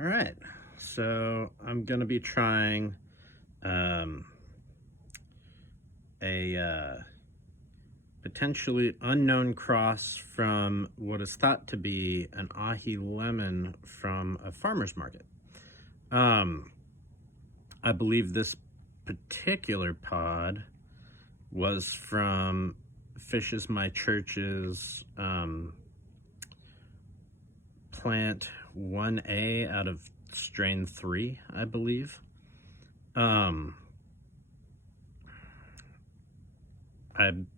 All right, so I'm gonna be trying um, a potentially unknown cross from what is thought to be an ahi lemon from a farmer's market. Um, I believe this particular pod was from PhishIsMyChurch's plant 1A out of strain 3, I believe. Um, I'm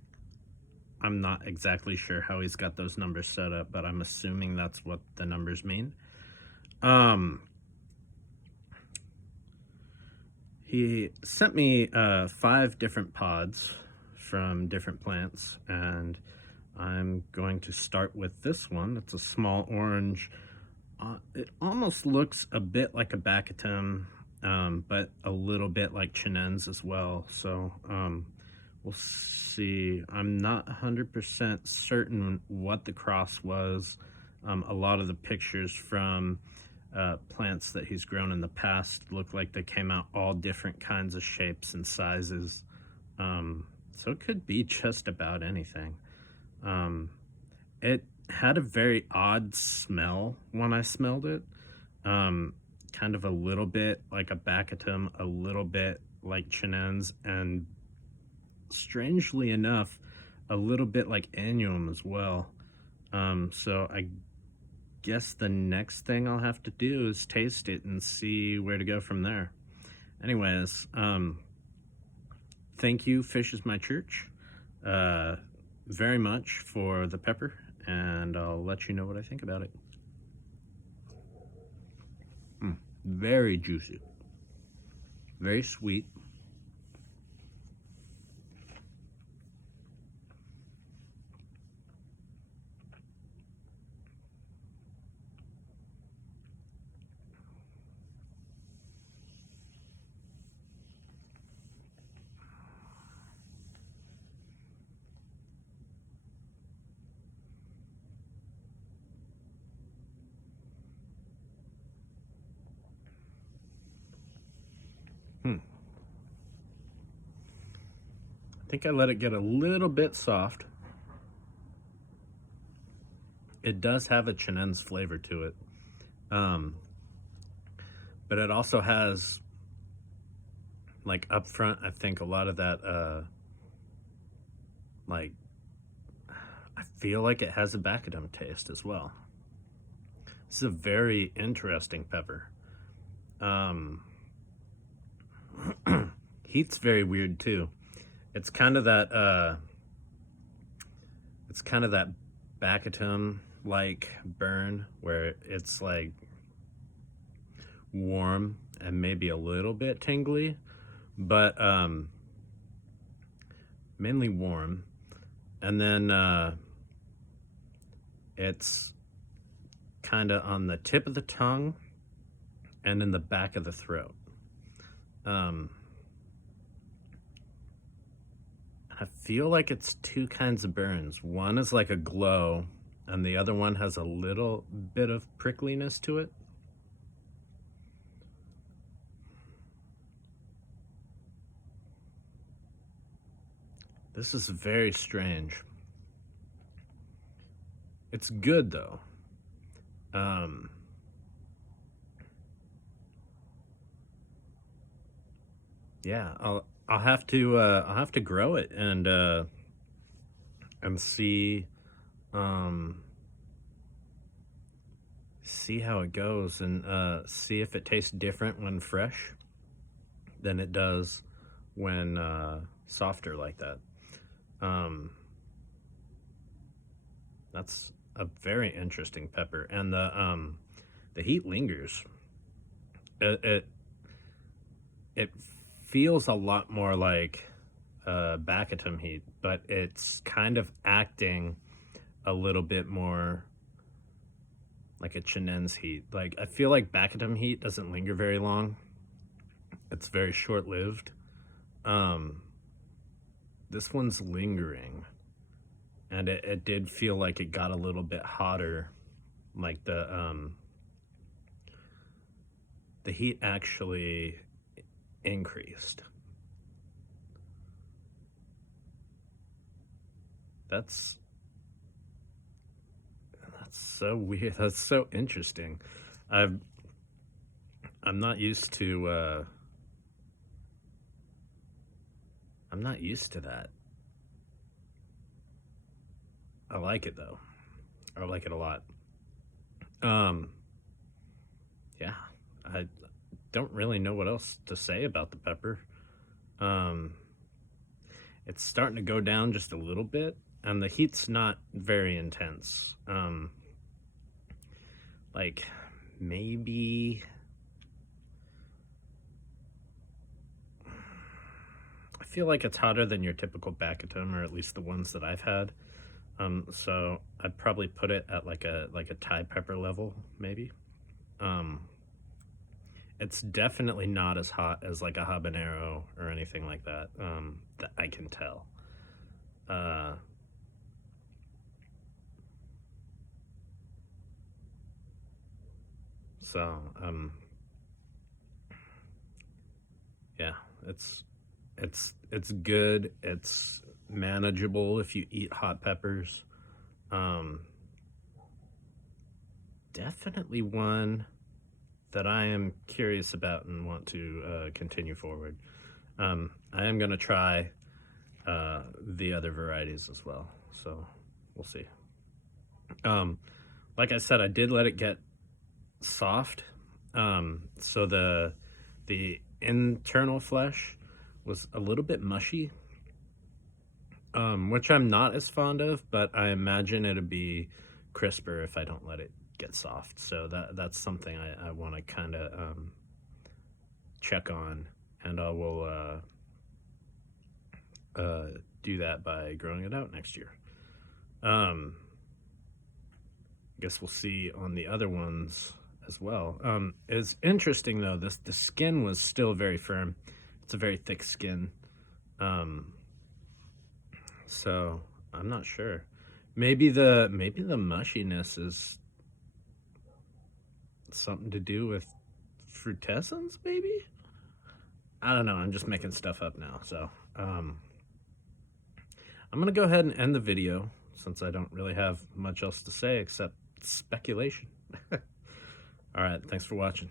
not exactly sure how he's got those numbers set up, but I'm assuming that's what the numbers mean. He sent me 5 different pods from different plants, and I'm going to start with this one. It's a small orange. It almost looks a bit like a Baccatum, but a little bit like Chinense as well. So we'll see. I'm not 100% certain what the cross was. A lot of the pictures from plants that he's grown in the past look like they came out all different kinds of shapes and sizes. So it could be just about anything. It had a very odd smell when I smelled it. Kind of a little bit like a Baccatum, a little bit like Chinense, and strangely enough, a little bit like Annuum as well. So I guess the next thing I'll have to do is taste it and see where to go from there. Anyways, thank you, PhishIsMyChurch, very much for the pepper, and I'll let you know what I think about it. Very juicy, very sweet. I think I let it get a little bit soft. It does have a Chinense flavor to it. But it also has, like, up front, I think a lot of that, like, I feel like it has a Baccatum taste as well. This is a very interesting pepper. Heat's very weird too. It's kind of that Baccatum like burn where it's like warm and maybe a little bit tingly, but mainly warm. And then it's kind of on the tip of the tongue and in the back of the throat. I feel like it's 2 kinds of burns. One is like a glow, and the other one has a little bit of prickliness to it. This is very strange. It's good though. Yeah, I'll have to grow it and see see how it goes, and see if it tastes different when fresh than it does when softer like that. That's a very interesting pepper, and the heat lingers. It feels a lot more like Baccatum heat, but it's kind of acting a little bit more like a Chinense heat. Like, I feel like Baccatum heat doesn't linger very long. It's very short-lived. This one's lingering, and it did feel like it got a little bit hotter, like the the heat actually increased. That's so weird. That's so interesting. I'm not used to I'm not used to that. I like it though. I like it a lot. Um, yeah, I don't really know what else to say about the pepper. Um, it's starting to go down just a little bit, and the heat's not very intense. Like maybe I feel like it's hotter than your typical Baccatum, or at least the ones that I've had. So I'd probably put it at like a Thai pepper level, maybe. Um, it's definitely not as hot as like a habanero or anything like that. That I can tell. Uh, so yeah, it's good. It's manageable if you eat hot peppers. Um, definitely one that I am curious about and want to continue forward. I am going to try the other varieties as well, so we'll see. Like I said, I did let it get soft, so the internal flesh was a little bit mushy, which I'm not as fond of, but I imagine it'll be crisper if I don't let it get soft. So that's something I want to kind of check on, and I will do that by growing it out next year. I guess we'll see on the other ones as well. It's interesting though, the skin was still very firm. It's a very thick skin. So I'm not sure. Maybe the mushiness is something to do with frutescence, maybe? I don't know. I'm just making stuff up now. So I'm gonna go ahead and end the video since I don't really have much else to say except speculation. All right, thanks for watching.